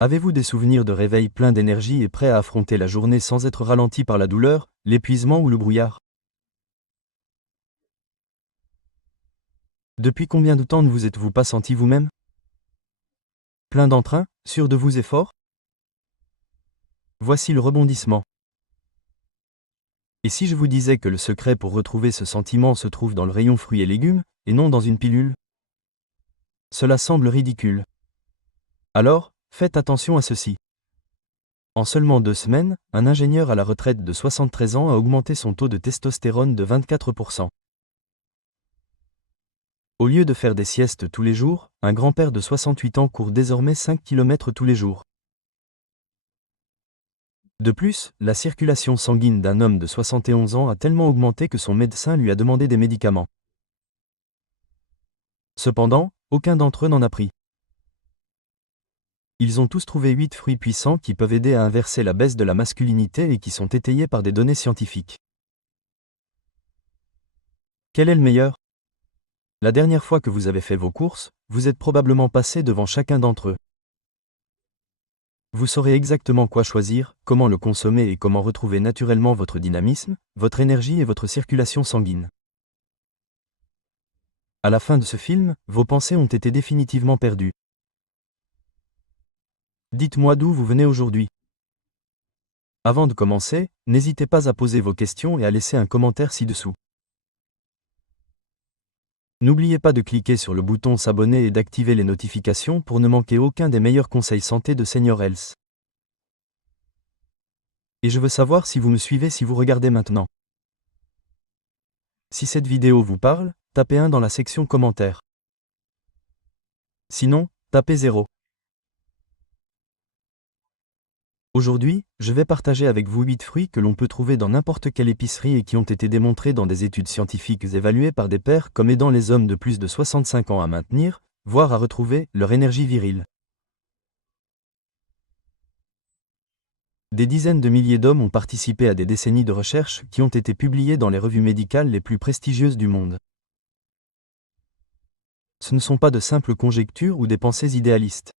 Avez-vous des souvenirs de réveil pleins d'énergie et prêts à affronter la journée sans être ralenti par la douleur, l'épuisement ou le brouillard? Depuis combien de temps ne vous êtes-vous pas senti vous-même? Plein d'entrain, sûr de vous et fort? Voici le rebondissement. Et si je vous disais que le secret pour retrouver ce sentiment se trouve dans le rayon fruits et légumes, et non dans une pilule? Cela semble ridicule. Alors, faites attention à ceci. En seulement 2 semaines, un ingénieur à la retraite de 73 ans a augmenté son taux de testostérone de 24%. Au lieu de faire des siestes tous les jours, un grand-père de 68 ans court désormais 5 km tous les jours. De plus, la circulation sanguine d'un homme de 71 ans a tellement augmenté que son médecin lui a demandé des médicaments. Cependant, aucun d'entre eux n'en a pris. Ils ont tous trouvé 8 fruits puissants qui peuvent aider à inverser la baisse de la masculinité et qui sont étayés par des données scientifiques. Quel est le meilleur? La dernière fois que vous avez fait vos courses, vous êtes probablement passé devant chacun d'entre eux. Vous saurez exactement quoi choisir, comment le consommer et comment retrouver naturellement votre dynamisme, votre énergie et votre circulation sanguine. À la fin de ce film, vos pensées ont été définitivement perdues. Dites-moi d'où vous venez aujourd'hui. Avant de commencer, n'hésitez pas à poser vos questions et à laisser un commentaire ci-dessous. N'oubliez pas de cliquer sur le bouton s'abonner et d'activer les notifications pour ne manquer aucun des meilleurs conseils santé de Senior Health. Et je veux savoir si vous me suivez si vous regardez maintenant. Si cette vidéo vous parle, tapez 1 dans la section commentaires. Sinon, tapez 0. Aujourd'hui, je vais partager avec vous 8 fruits que l'on peut trouver dans n'importe quelle épicerie et qui ont été démontrés dans des études scientifiques évaluées par des pairs comme aidant les hommes de plus de 65 ans à maintenir, voire à retrouver, leur énergie virile. Des dizaines de milliers d'hommes ont participé à des décennies de recherches qui ont été publiées dans les revues médicales les plus prestigieuses du monde. Ce ne sont pas de simples conjectures ou des pensées idéalistes.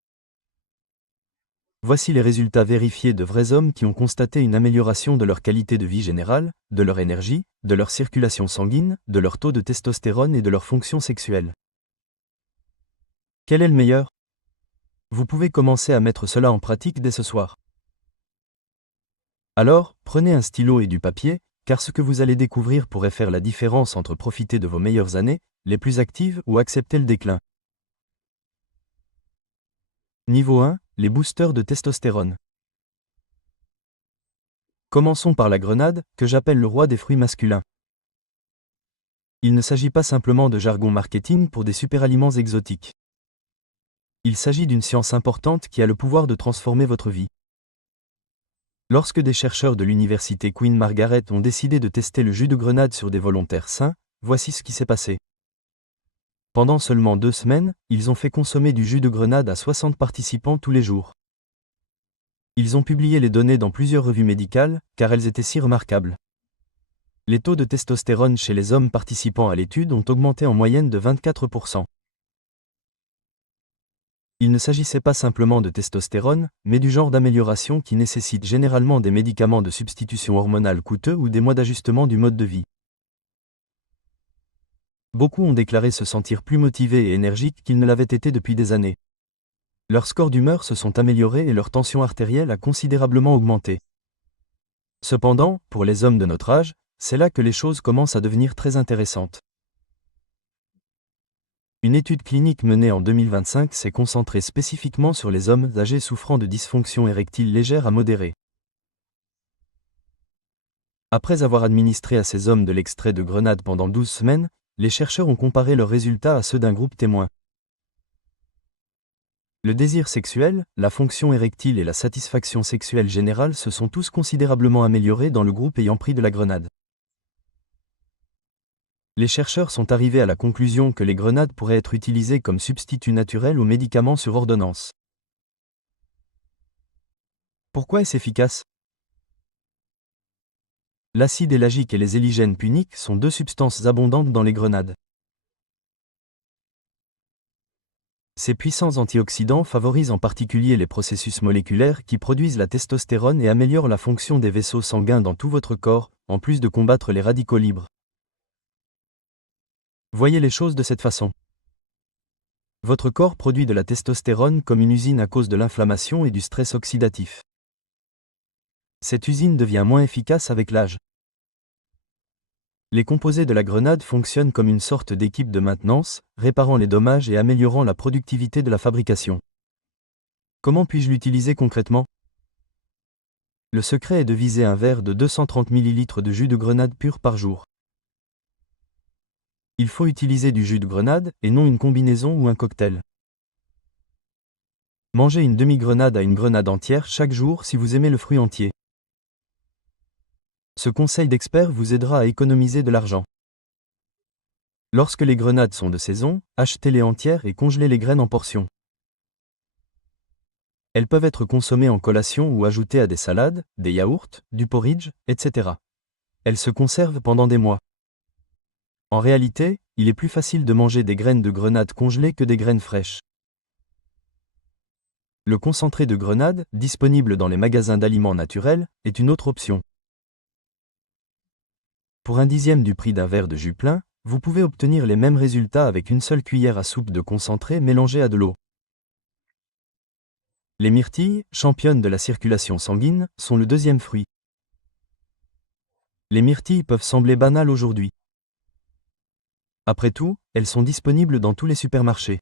Voici les résultats vérifiés de vrais hommes qui ont constaté une amélioration de leur qualité de vie générale, de leur énergie, de leur circulation sanguine, de leur taux de testostérone et de leur fonction sexuelle. Quel est le meilleur? Vous pouvez commencer à mettre cela en pratique dès ce soir. Alors, prenez un stylo et du papier, car ce que vous allez découvrir pourrait faire la différence entre profiter de vos meilleures années, les plus actives, ou accepter le déclin. Niveau 1, les boosters de testostérone. Commençons par la grenade, que j'appelle le roi des fruits masculins. Il ne s'agit pas simplement de jargon marketing pour des superaliments exotiques. Il s'agit d'une science importante qui a le pouvoir de transformer votre vie. Lorsque des chercheurs de l'université Queen Margaret ont décidé de tester le jus de grenade sur des volontaires sains, voici ce qui s'est passé. Pendant seulement 2 semaines, ils ont fait consommer du jus de grenade à 60 participants tous les jours. Ils ont publié les données dans plusieurs revues médicales, car elles étaient si remarquables. Les taux de testostérone chez les hommes participant à l'étude ont augmenté en moyenne de 24%. Il ne s'agissait pas simplement de testostérone, mais du genre d'amélioration qui nécessite généralement des médicaments de substitution hormonale coûteux ou des mois d'ajustement du mode de vie. Beaucoup ont déclaré se sentir plus motivés et énergiques qu'ils ne l'avaient été depuis des années. Leurs scores d'humeur se sont améliorés et leur tension artérielle a considérablement augmenté. Cependant, pour les hommes de notre âge, c'est là que les choses commencent à devenir très intéressantes. Une étude clinique menée en 2025 s'est concentrée spécifiquement sur les hommes âgés souffrant de dysfonction érectile légère à modérée. Après avoir administré à ces hommes de l'extrait de grenade pendant 12 semaines, les chercheurs ont comparé leurs résultats à ceux d'un groupe témoin. Le désir sexuel, la fonction érectile et la satisfaction sexuelle générale se sont tous considérablement améliorés dans le groupe ayant pris de la grenade. Les chercheurs sont arrivés à la conclusion que les grenades pourraient être utilisées comme substitut naturel aux médicaments sur ordonnance. Pourquoi est-ce efficace? L'acide éllagique et les éligènes puniques sont 2 substances abondantes dans les grenades. Ces puissants antioxydants favorisent en particulier les processus moléculaires qui produisent la testostérone et améliorent la fonction des vaisseaux sanguins dans tout votre corps, en plus de combattre les radicaux libres. Voyez les choses de cette façon. Votre corps produit de la testostérone comme une usine à cause de l'inflammation et du stress oxydatif. Cette usine devient moins efficace avec l'âge. Les composés de la grenade fonctionnent comme une sorte d'équipe de maintenance, réparant les dommages et améliorant la productivité de la fabrication. Comment puis-je l'utiliser concrètement? Le secret est de viser un verre de 230 ml de jus de grenade pur par jour. Il faut utiliser du jus de grenade et non une combinaison ou un cocktail. Mangez une demi-grenade à une grenade entière chaque jour si vous aimez le fruit entier. Ce conseil d'expert vous aidera à économiser de l'argent. Lorsque les grenades sont de saison, achetez-les entières et congelez les graines en portions. Elles peuvent être consommées en collation ou ajoutées à des salades, des yaourts, du porridge, etc. Elles se conservent pendant des mois. En réalité, il est plus facile de manger des graines de grenade congelées que des graines fraîches. Le concentré de grenade, disponible dans les magasins d'aliments naturels, est une autre option. Pour un dixième du prix d'un verre de jus plein, vous pouvez obtenir les mêmes résultats avec une seule cuillère à soupe de concentré mélangé à de l'eau. Les myrtilles, championnes de la circulation sanguine, sont le deuxième fruit. Les myrtilles peuvent sembler banales aujourd'hui. Après tout, elles sont disponibles dans tous les supermarchés.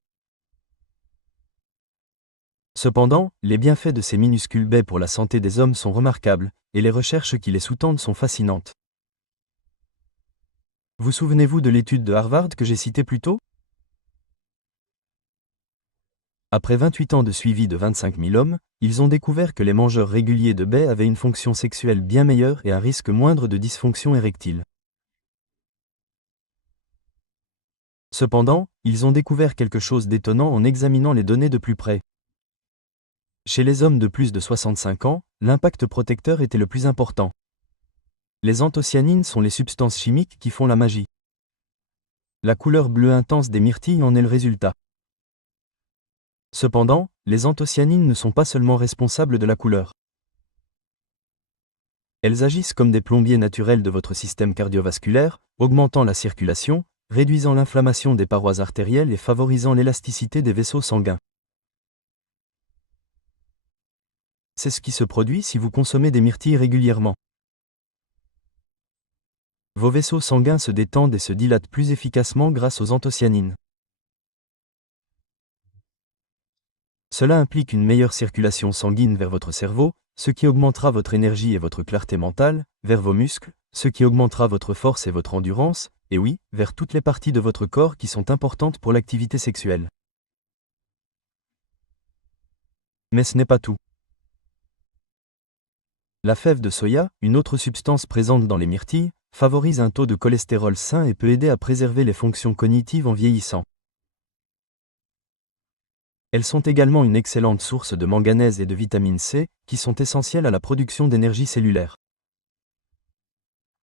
Cependant, les bienfaits de ces minuscules baies pour la santé des hommes sont remarquables, et les recherches qui les sous-tendent sont fascinantes. Vous souvenez-vous de l'étude de Harvard que j'ai citée plus tôt? Après 28 ans de suivi de 25 000 hommes, ils ont découvert que les mangeurs réguliers de baies avaient une fonction sexuelle bien meilleure et un risque moindre de dysfonction érectile. Cependant, ils ont découvert quelque chose d'étonnant en examinant les données de plus près. Chez les hommes de plus de 65 ans, l'impact protecteur était le plus important. Les anthocyanines sont les substances chimiques qui font la magie. La couleur bleue intense des myrtilles en est le résultat. Cependant, les anthocyanines ne sont pas seulement responsables de la couleur. Elles agissent comme des plombiers naturels de votre système cardiovasculaire, augmentant la circulation, réduisant l'inflammation des parois artérielles et favorisant l'élasticité des vaisseaux sanguins. C'est ce qui se produit si vous consommez des myrtilles régulièrement. Vos vaisseaux sanguins se détendent et se dilatent plus efficacement grâce aux anthocyanines. Cela implique une meilleure circulation sanguine vers votre cerveau, ce qui augmentera votre énergie et votre clarté mentale, vers vos muscles, ce qui augmentera votre force et votre endurance, et oui, vers toutes les parties de votre corps qui sont importantes pour l'activité sexuelle. Mais ce n'est pas tout. La fève de soya, une autre substance présente dans les myrtilles, favorise un taux de cholestérol sain et peut aider à préserver les fonctions cognitives en vieillissant. Elles sont également une excellente source de manganèse et de vitamine C, qui sont essentielles à la production d'énergie cellulaire.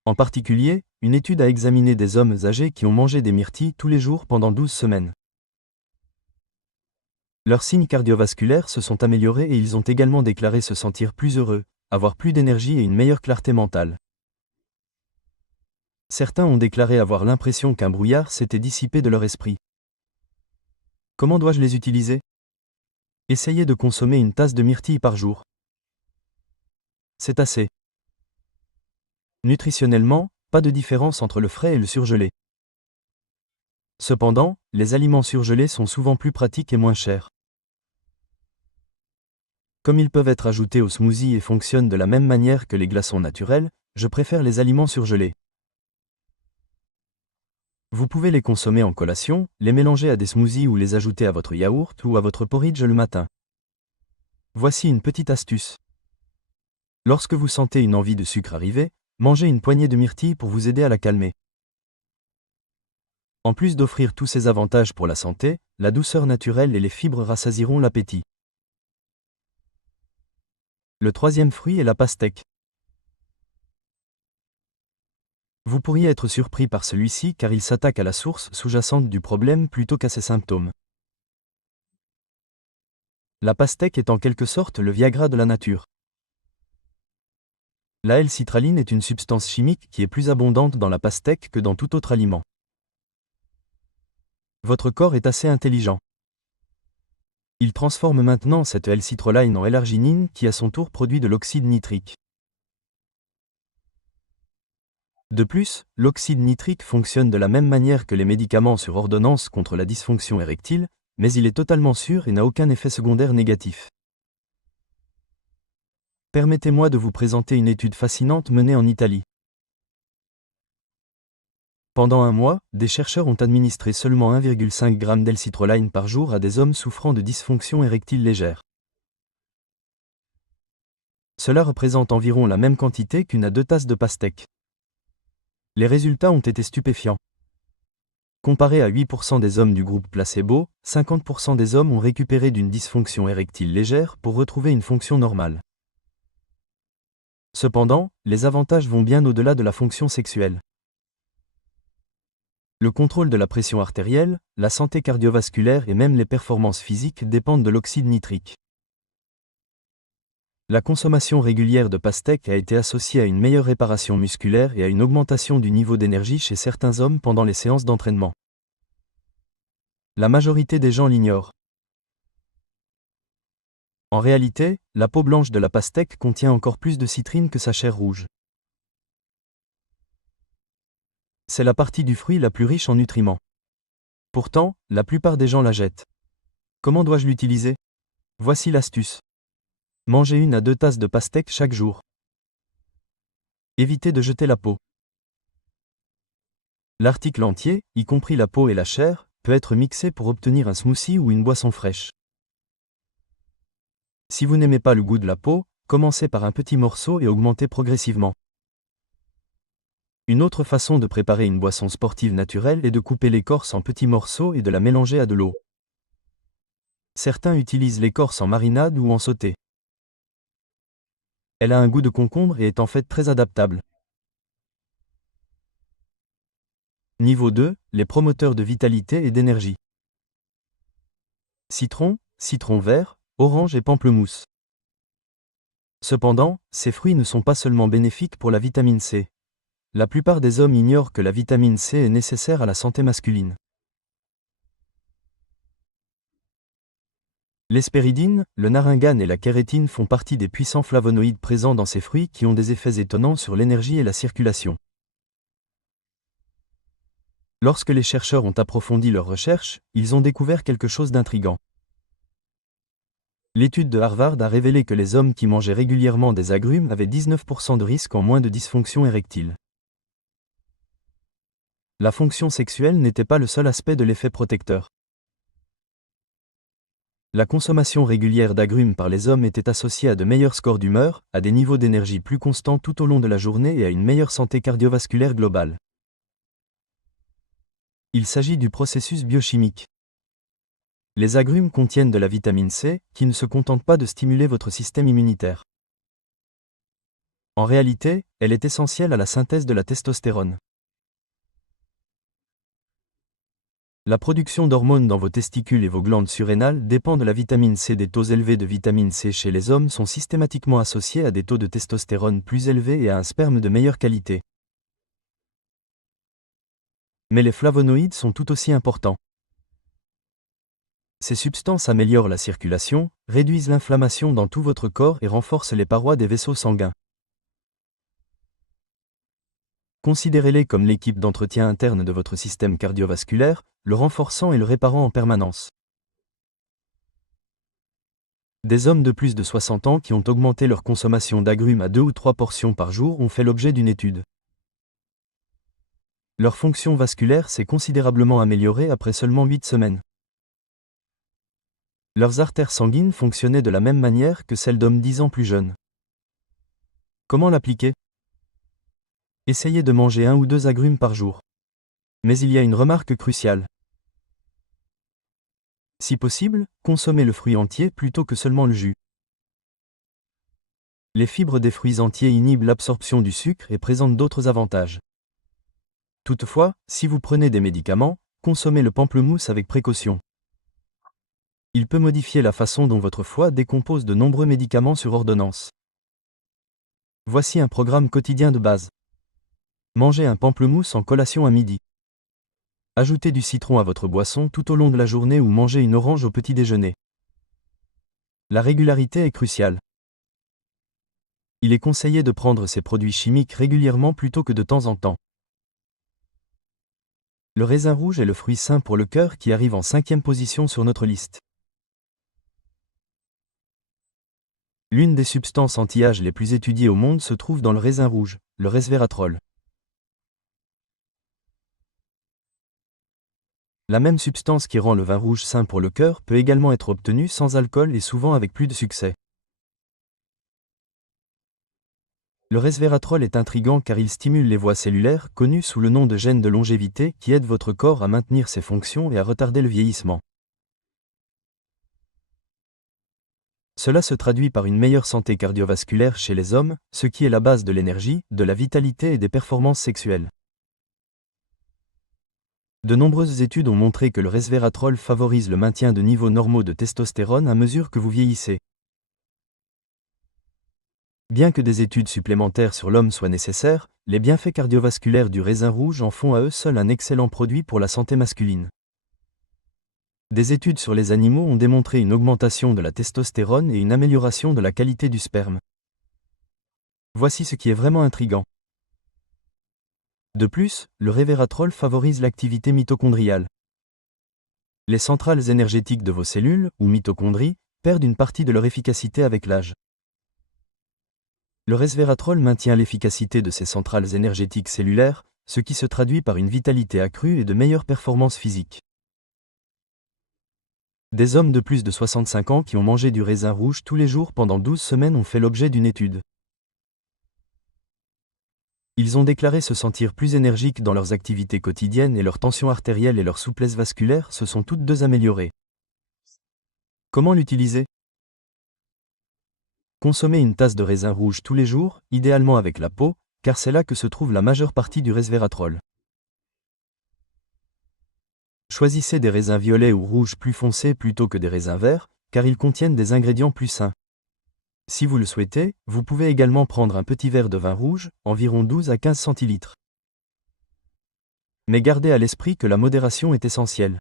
En particulier, une étude a examiné des hommes âgés qui ont mangé des myrtilles tous les jours pendant 12 semaines. Leurs signes cardiovasculaires se sont améliorés et ils ont également déclaré se sentir plus heureux, avoir plus d'énergie et une meilleure clarté mentale. Certains ont déclaré avoir l'impression qu'un brouillard s'était dissipé de leur esprit. Comment dois-je les utiliser? Essayez de consommer une tasse de myrtilles par jour. C'est assez. Nutritionnellement, pas de différence entre le frais et le surgelé. Cependant, les aliments surgelés sont souvent plus pratiques et moins chers. Comme ils peuvent être ajoutés au smoothie et fonctionnent de la même manière que les glaçons naturels, je préfère les aliments surgelés. Vous pouvez les consommer en collation, les mélanger à des smoothies ou les ajouter à votre yaourt ou à votre porridge le matin. Voici une petite astuce. Lorsque vous sentez une envie de sucre arriver, mangez une poignée de myrtilles pour vous aider à la calmer. En plus d'offrir tous ces avantages pour la santé, la douceur naturelle et les fibres rassasieront l'appétit. Le troisième fruit est la pastèque. Vous pourriez être surpris par celui-ci car il s'attaque à la source sous-jacente du problème plutôt qu'à ses symptômes. La pastèque est en quelque sorte le Viagra de la nature. La L-citraline est une substance chimique qui est plus abondante dans la pastèque que dans tout autre aliment. Votre corps est assez intelligent. Il transforme maintenant cette L-citroline en L-arginine qui à son tour produit de l'oxyde nitrique. De plus, l'oxyde nitrique fonctionne de la même manière que les médicaments sur ordonnance contre la dysfonction érectile, mais il est totalement sûr et n'a aucun effet secondaire négatif. Permettez-moi de vous présenter une étude fascinante menée en Italie. Pendant un mois, des chercheurs ont administré seulement 1,5 g d'L-citroline par jour à des hommes souffrant de dysfonction érectile légère. Cela représente environ la même quantité qu'une à 2 tasses de pastèque. Les résultats ont été stupéfiants. Comparé à 8% des hommes du groupe placebo, 50% des hommes ont récupéré d'une dysfonction érectile légère pour retrouver une fonction normale. Cependant, les avantages vont bien au-delà de la fonction sexuelle. Le contrôle de la pression artérielle, la santé cardiovasculaire et même les performances physiques dépendent de l'oxyde nitrique. La consommation régulière de pastèque a été associée à une meilleure réparation musculaire et à une augmentation du niveau d'énergie chez certains hommes pendant les séances d'entraînement. La majorité des gens l'ignorent. En réalité, la peau blanche de la pastèque contient encore plus de citrine que sa chair rouge. C'est la partie du fruit la plus riche en nutriments. Pourtant, la plupart des gens la jettent. Comment dois-je l'utiliser? Voici l'astuce. Mangez 1 à 2 tasses de pastèque chaque jour. Évitez de jeter la peau. L'article entier, y compris la peau et la chair, peut être mixé pour obtenir un smoothie ou une boisson fraîche. Si vous n'aimez pas le goût de la peau, commencez par un petit morceau et augmentez progressivement. Une autre façon de préparer une boisson sportive naturelle est de couper l'écorce en petits morceaux et de la mélanger à de l'eau. Certains utilisent l'écorce en marinade ou en sauté. Elle a un goût de concombre et est en fait très adaptable. Niveau 2, les promoteurs de vitalité et d'énergie. Citron, citron vert, orange et pamplemousse. Cependant, ces fruits ne sont pas seulement bénéfiques pour la vitamine C. La plupart des hommes ignorent que la vitamine C est nécessaire à la santé masculine. L'hespéridine, le naringane et la kératine font partie des puissants flavonoïdes présents dans ces fruits qui ont des effets étonnants sur l'énergie et la circulation. Lorsque les chercheurs ont approfondi leurs recherches, ils ont découvert quelque chose d'intrigant. L'étude de Harvard a révélé que les hommes qui mangeaient régulièrement des agrumes avaient 19% de risque en moins de dysfonction érectile. La fonction sexuelle n'était pas le seul aspect de l'effet protecteur. La consommation régulière d'agrumes par les hommes était associée à de meilleurs scores d'humeur, à des niveaux d'énergie plus constants tout au long de la journée et à une meilleure santé cardiovasculaire globale. Il s'agit du processus biochimique. Les agrumes contiennent de la vitamine C, qui ne se contente pas de stimuler votre système immunitaire. En réalité, elle est essentielle à la synthèse de la testostérone. La production d'hormones dans vos testicules et vos glandes surrénales dépend de la vitamine C. Des taux élevés de vitamine C chez les hommes sont systématiquement associés à des taux de testostérone plus élevés et à un sperme de meilleure qualité. Mais les flavonoïdes sont tout aussi importants. Ces substances améliorent la circulation, réduisent l'inflammation dans tout votre corps et renforcent les parois des vaisseaux sanguins. Considérez-les comme l'équipe d'entretien interne de votre système cardiovasculaire, le renforçant et le réparant en permanence. Des hommes de plus de 60 ans qui ont augmenté leur consommation d'agrumes à 2 ou 3 portions par jour ont fait l'objet d'une étude. Leur fonction vasculaire s'est considérablement améliorée après seulement 8 semaines. Leurs artères sanguines fonctionnaient de la même manière que celles d'hommes 10 ans plus jeunes. Comment l'appliquer? Essayez de manger 1 ou 2 agrumes par jour. Mais il y a une remarque cruciale. Si possible, consommez le fruit entier plutôt que seulement le jus. Les fibres des fruits entiers inhibent l'absorption du sucre et présentent d'autres avantages. Toutefois, si vous prenez des médicaments, consommez le pamplemousse avec précaution. Il peut modifier la façon dont votre foie décompose de nombreux médicaments sur ordonnance. Voici un programme quotidien de base. Mangez un pamplemousse en collation à midi. Ajoutez du citron à votre boisson tout au long de la journée ou mangez une orange au petit déjeuner. La régularité est cruciale. Il est conseillé de prendre ces produits chimiques régulièrement plutôt que de temps en temps. Le raisin rouge est le fruit sain pour le cœur qui arrive en 5e position sur notre liste. L'une des substances anti-âge les plus étudiées au monde se trouve dans le raisin rouge, le resveratrol. La même substance qui rend le vin rouge sain pour le cœur peut également être obtenue sans alcool et souvent avec plus de succès. Le resveratrol est intrigant car il stimule les voies cellulaires, connues sous le nom de gènes de longévité, qui aident votre corps à maintenir ses fonctions et à retarder le vieillissement. Cela se traduit par une meilleure santé cardiovasculaire chez les hommes, ce qui est la base de l'énergie, de la vitalité et des performances sexuelles. De nombreuses études ont montré que le resveratrol favorise le maintien de niveaux normaux de testostérone à mesure que vous vieillissez. Bien que des études supplémentaires sur l'homme soient nécessaires, les bienfaits cardiovasculaires du raisin rouge en font à eux seuls un excellent produit pour la santé masculine. Des études sur les animaux ont démontré une augmentation de la testostérone et une amélioration de la qualité du sperme. Voici ce qui est vraiment intrigant. De plus, le resveratrol favorise l'activité mitochondriale. Les centrales énergétiques de vos cellules, ou mitochondries, perdent une partie de leur efficacité avec l'âge. Le resveratrol maintient l'efficacité de ces centrales énergétiques cellulaires, ce qui se traduit par une vitalité accrue et de meilleures performances physiques. Des hommes de plus de 65 ans qui ont mangé du raisin rouge tous les jours pendant 12 semaines ont fait l'objet d'une étude. Ils ont déclaré se sentir plus énergiques dans leurs activités quotidiennes et leur tension artérielle et leur souplesse vasculaire se sont toutes deux améliorées. Comment l'utiliser ? Consommez une tasse de raisin rouge tous les jours, idéalement avec la peau, car c'est là que se trouve la majeure partie du resveratrol. Choisissez des raisins violets ou rouges plus foncés plutôt que des raisins verts, car ils contiennent des ingrédients plus sains. Si vous le souhaitez, vous pouvez également prendre un petit verre de vin rouge, environ 12 à 15 centilitres. Mais gardez à l'esprit que la modération est essentielle.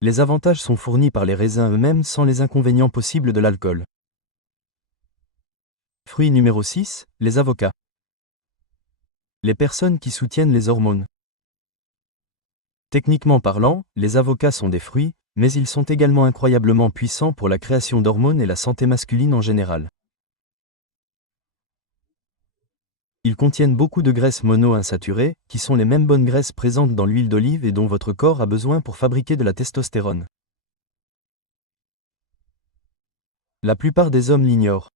Les avantages sont fournis par les raisins eux-mêmes sans les inconvénients possibles de l'alcool. Fruit numéro 6, les avocats. Les personnes qui soutiennent les hormones. Techniquement parlant, les avocats sont des fruits, mais ils sont également incroyablement puissants pour la création d'hormones et la santé masculine en général. Ils contiennent beaucoup de graisses monoinsaturées, qui sont les mêmes bonnes graisses présentes dans l'huile d'olive et dont votre corps a besoin pour fabriquer de la testostérone. La plupart des hommes l'ignorent.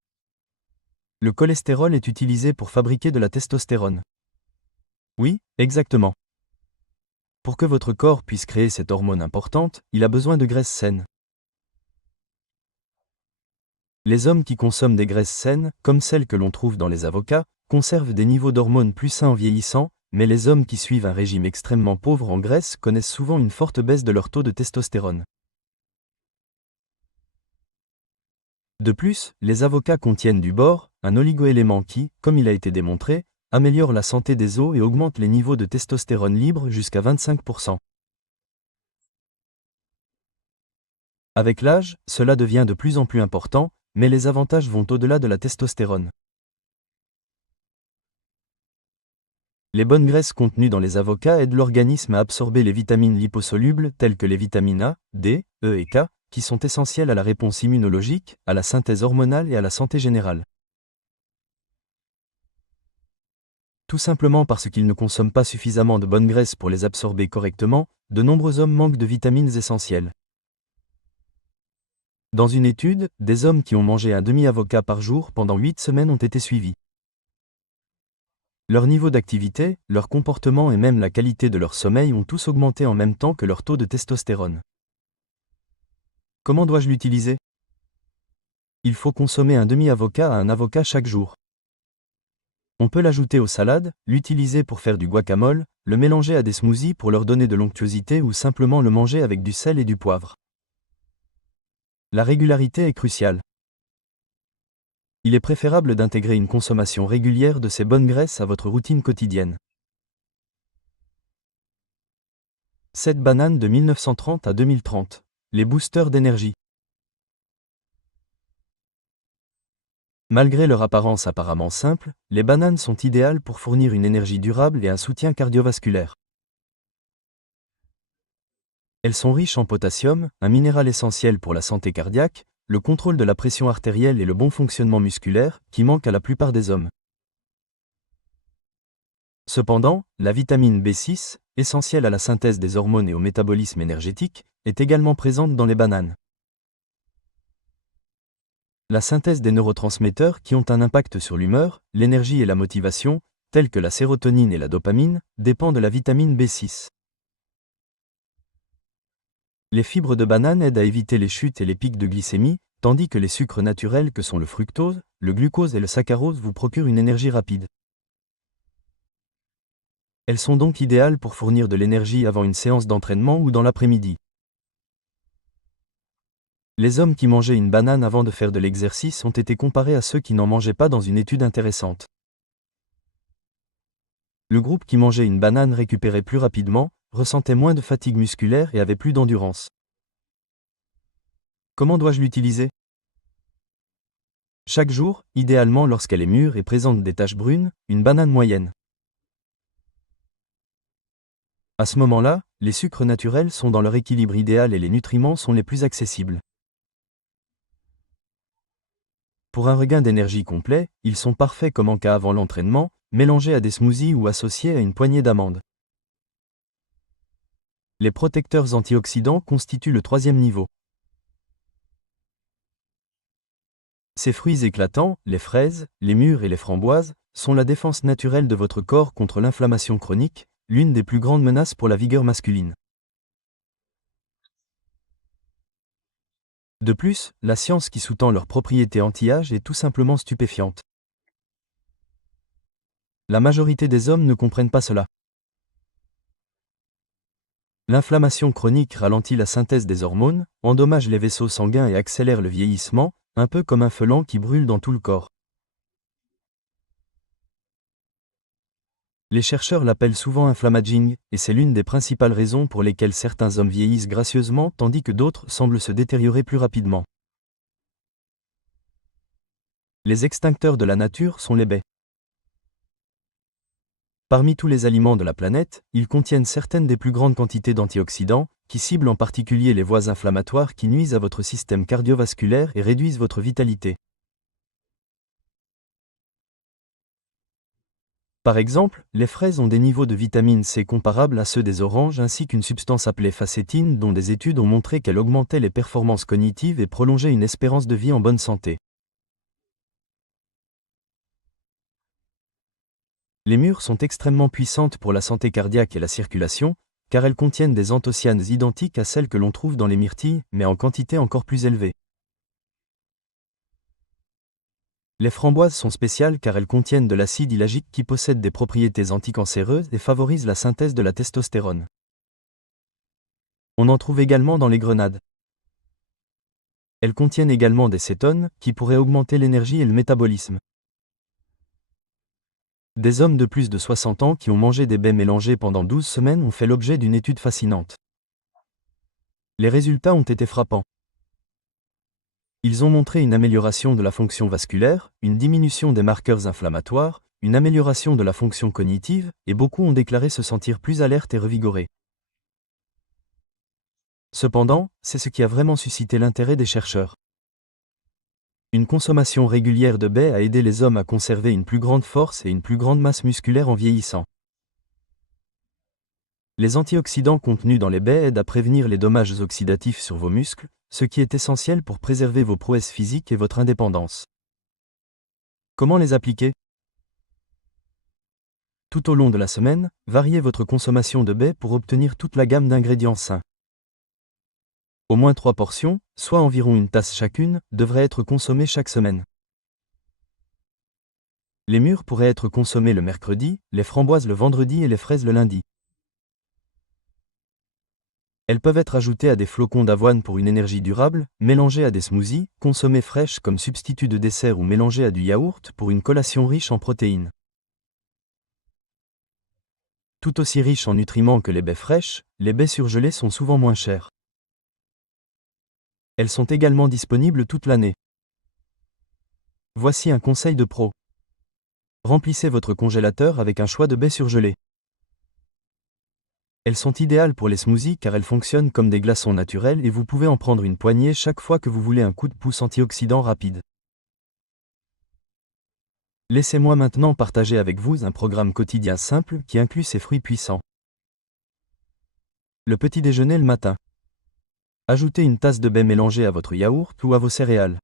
Le cholestérol est utilisé pour fabriquer de la testostérone. Oui, exactement. Pour que votre corps puisse créer cette hormone importante, il a besoin de graisses saines. Les hommes qui consomment des graisses saines, comme celles que l'on trouve dans les avocats, conservent des niveaux d'hormones plus sains en vieillissant, mais les hommes qui suivent un régime extrêmement pauvre en graisse connaissent souvent une forte baisse de leur taux de testostérone. De plus, les avocats contiennent du bore, un oligoélément qui, comme il a été démontré, améliore la santé des os et augmente les niveaux de testostérone libre jusqu'à 25%. Avec l'âge, cela devient de plus en plus important, mais les avantages vont au-delà de la testostérone. Les bonnes graisses contenues dans les avocats aident l'organisme à absorber les vitamines liposolubles telles que les vitamines A, D, E et K, qui sont essentielles à la réponse immunologique, à la synthèse hormonale et à la santé générale. Tout simplement parce qu'ils ne consomment pas suffisamment de bonnes graisses pour les absorber correctement, de nombreux hommes manquent de vitamines essentielles. Dans une étude, des hommes qui ont mangé un demi-avocat par jour pendant 8 semaines ont été suivis. Leur niveau d'activité, leur comportement et même la qualité de leur sommeil ont tous augmenté en même temps que leur taux de testostérone. Comment dois-je l'utiliser ? Il faut consommer un demi-avocat à un avocat chaque jour. On peut l'ajouter aux salades, l'utiliser pour faire du guacamole, le mélanger à des smoothies pour leur donner de l'onctuosité ou simplement le manger avec du sel et du poivre. La régularité est cruciale. Il est préférable d'intégrer une consommation régulière de ces bonnes graisses à votre routine quotidienne. 7 bananes de 1930 à 2030. Les boosters d'énergie. Malgré leur apparence apparemment simple, les bananes sont idéales pour fournir une énergie durable et un soutien cardiovasculaire. Elles sont riches en potassium, un minéral essentiel pour la santé cardiaque, le contrôle de la pression artérielle et le bon fonctionnement musculaire, qui manquent à la plupart des hommes. Cependant, la vitamine B6, essentielle à la synthèse des hormones et au métabolisme énergétique, est également présente dans les bananes. La synthèse des neurotransmetteurs qui ont un impact sur l'humeur, l'énergie et la motivation, tels que la sérotonine et la dopamine, dépend de la vitamine B6. Les fibres de banane aident à éviter les chutes et les pics de glycémie, tandis que les sucres naturels que sont le fructose, le glucose et le saccharose vous procurent une énergie rapide. Elles sont donc idéales pour fournir de l'énergie avant une séance d'entraînement ou dans l'après-midi. Les hommes qui mangeaient une banane avant de faire de l'exercice ont été comparés à ceux qui n'en mangeaient pas dans une étude intéressante. Le groupe qui mangeait une banane récupérait plus rapidement, ressentait moins de fatigue musculaire et avait plus d'endurance. Comment dois-je l'utiliser? Chaque jour, idéalement lorsqu'elle est mûre et présente des taches brunes, une banane moyenne. À ce moment-là, les sucres naturels sont dans leur équilibre idéal et les nutriments sont les plus accessibles. Pour un regain d'énergie complet, ils sont parfaits comme en cas avant l'entraînement, mélangés à des smoothies ou associés à une poignée d'amandes. Les protecteurs antioxydants constituent le troisième niveau. Ces fruits éclatants, les fraises, les mûres et les framboises, sont la défense naturelle de votre corps contre l'inflammation chronique, l'une des plus grandes menaces pour la vigueur masculine. De plus, la science qui sous-tend leurs propriétés anti-âge est tout simplement stupéfiante. La majorité des hommes ne comprennent pas cela. L'inflammation chronique ralentit la synthèse des hormones, endommage les vaisseaux sanguins et accélère le vieillissement, un peu comme un feu lent qui brûle dans tout le corps. Les chercheurs l'appellent souvent inflammaging, et c'est l'une des principales raisons pour lesquelles certains hommes vieillissent gracieusement tandis que d'autres semblent se détériorer plus rapidement. Les extincteurs de la nature sont les baies. Parmi tous les aliments de la planète, ils contiennent certaines des plus grandes quantités d'antioxydants, qui ciblent en particulier les voies inflammatoires qui nuisent à votre système cardiovasculaire et réduisent votre vitalité. Par exemple, les fraises ont des niveaux de vitamine C comparables à ceux des oranges ainsi qu'une substance appelée facétine dont des études ont montré qu'elle augmentait les performances cognitives et prolongeait une espérance de vie en bonne santé. Les mûres sont extrêmement puissantes pour la santé cardiaque et la circulation, car elles contiennent des anthocyanes identiques à celles que l'on trouve dans les myrtilles, mais en quantité encore plus élevée. Les framboises sont spéciales car elles contiennent de l'acide hylagique qui possède des propriétés anticancéreuses et favorise la synthèse de la testostérone. On en trouve également dans les grenades. Elles contiennent également des cétones, qui pourraient augmenter l'énergie et le métabolisme. Des hommes de plus de 60 ans qui ont mangé des baies mélangées pendant 12 semaines ont fait l'objet d'une étude fascinante. Les résultats ont été frappants. Ils ont montré une amélioration de la fonction vasculaire, une diminution des marqueurs inflammatoires, une amélioration de la fonction cognitive, et beaucoup ont déclaré se sentir plus alertes et revigorés. Cependant, c'est ce qui a vraiment suscité l'intérêt des chercheurs. Une consommation régulière de baies a aidé les hommes à conserver une plus grande force et une plus grande masse musculaire en vieillissant. Les antioxydants contenus dans les baies aident à prévenir les dommages oxydatifs sur vos muscles, ce qui est essentiel pour préserver vos prouesses physiques et votre indépendance. Comment les appliquer? Tout au long de la semaine, variez votre consommation de baies pour obtenir toute la gamme d'ingrédients sains. Au moins 3 portions, soit environ une tasse chacune, devraient être consommées chaque semaine. Les mûres pourraient être consommées le mercredi, les framboises le vendredi et les fraises le lundi. Elles peuvent être ajoutées à des flocons d'avoine pour une énergie durable, mélangées à des smoothies, consommées fraîches comme substitut de dessert ou mélangées à du yaourt pour une collation riche en protéines. Tout aussi riches en nutriments que les baies fraîches, les baies surgelées sont souvent moins chères. Elles sont également disponibles toute l'année. Voici un conseil de pro. Remplissez votre congélateur avec un choix de baies surgelées. Elles sont idéales pour les smoothies car elles fonctionnent comme des glaçons naturels et vous pouvez en prendre une poignée chaque fois que vous voulez un coup de pouce antioxydant rapide. Laissez-moi maintenant partager avec vous un programme quotidien simple qui inclut ces fruits puissants. Le petit déjeuner le matin. Ajoutez une tasse de baies mélangée à votre yaourt ou à vos céréales.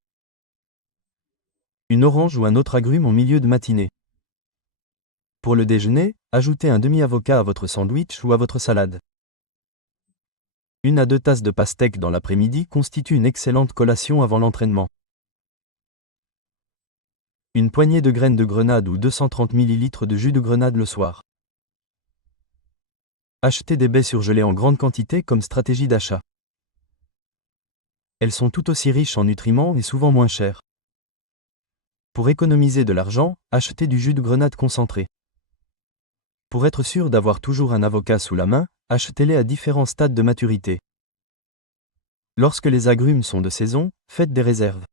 Une orange ou un autre agrume en milieu de matinée. Pour le déjeuner, ajoutez un demi-avocat à votre sandwich ou à votre salade. 1 à 2 tasses de pastèque dans l'après-midi constituent une excellente collation avant l'entraînement. Une poignée de graines de grenade ou 230 ml de jus de grenade le soir. Achetez des baies surgelées en grande quantité comme stratégie d'achat. Elles sont tout aussi riches en nutriments et souvent moins chères. Pour économiser de l'argent, achetez du jus de grenade concentré. Pour être sûr d'avoir toujours un avocat sous la main, achetez-les à différents stades de maturité. Lorsque les agrumes sont de saison, faites des réserves.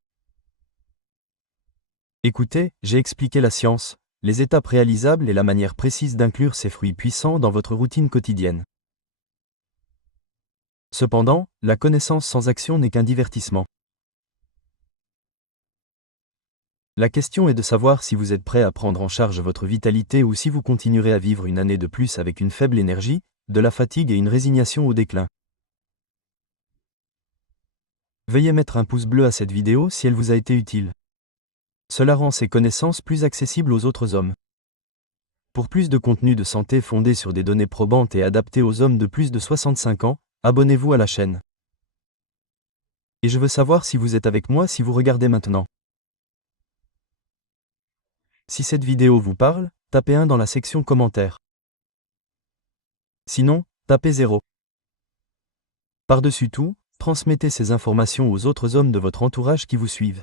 Écoutez, j'ai expliqué la science, les étapes réalisables et la manière précise d'inclure ces fruits puissants dans votre routine quotidienne. Cependant, la connaissance sans action n'est qu'un divertissement. La question est de savoir si vous êtes prêt à prendre en charge votre vitalité ou si vous continuerez à vivre une année de plus avec une faible énergie, de la fatigue et une résignation au déclin. Veuillez mettre un pouce bleu à cette vidéo si elle vous a été utile. Cela rend ces connaissances plus accessibles aux autres hommes. Pour plus de contenu de santé fondé sur des données probantes et adapté aux hommes de plus de 65 ans, abonnez-vous à la chaîne. Et je veux savoir si vous êtes avec moi si vous regardez maintenant. Si cette vidéo vous parle, tapez 1 dans la section commentaires. Sinon, tapez 0. Par-dessus tout, transmettez ces informations aux autres hommes de votre entourage qui vous suivent.